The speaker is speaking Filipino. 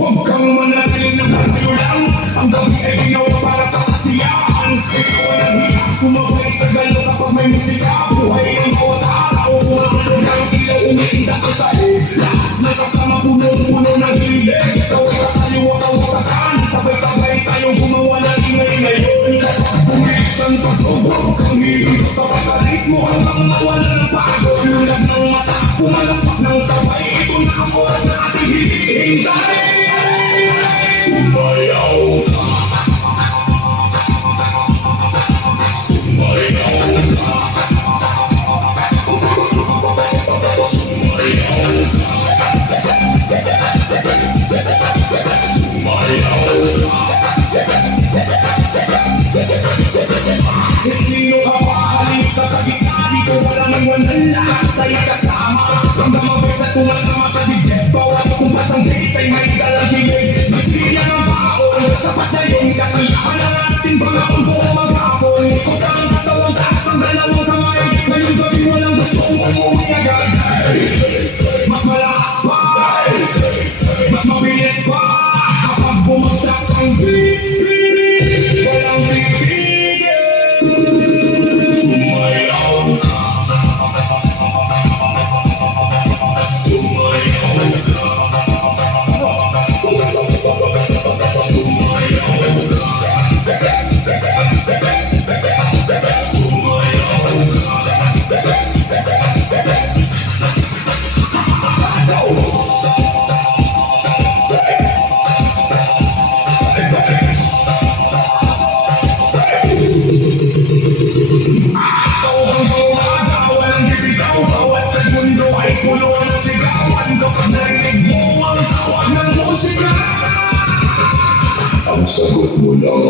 Huwag kang manatili na tayo lang. Ang gabi ay ginawa para sa kasiyahan. Ikaw ang hiyak, sumabay sa galaw kapag may musika. Buhay ang bawat araw, umalo ng ilaw, umiindak ang sahig. Lahat ng kasama puno-puno ng hilig. Ikaw ay sa kaliwa, kawasakan. Sabay-sabay tayong gumawa ng ingay ngayon. Bumilis ang pagtubog, ang hilig sa pasalit mo hanggang mawala ng pagod. Lulag ng mata, pumalakpak ng sabay. Ito na ang oras na ating hinihintay. Sumayaw ka. Sumayaw ka. Sumayaw ka. Sumayaw ka. Sino ka pa? Halika ka sa gitna. Dito walang iwanan, lahat ay kasama. Hanggang mabes na tumasama sa dibdib. Bawat kumpas ng gate ay may dalang hilig. Magpila ng baon, sapat na yung kasiyahan ng ating pangaon buong maghapon. Ikot ang katawang taas ang dalawang kamay. Ngayong gabi walang gustong umuwi agad. Mas malakas pa, mas mabilis pa. Kapag bumagsak ang beat, walang titigil. Sumayaw ka. Sumayaw ka. Ang sagot mo lang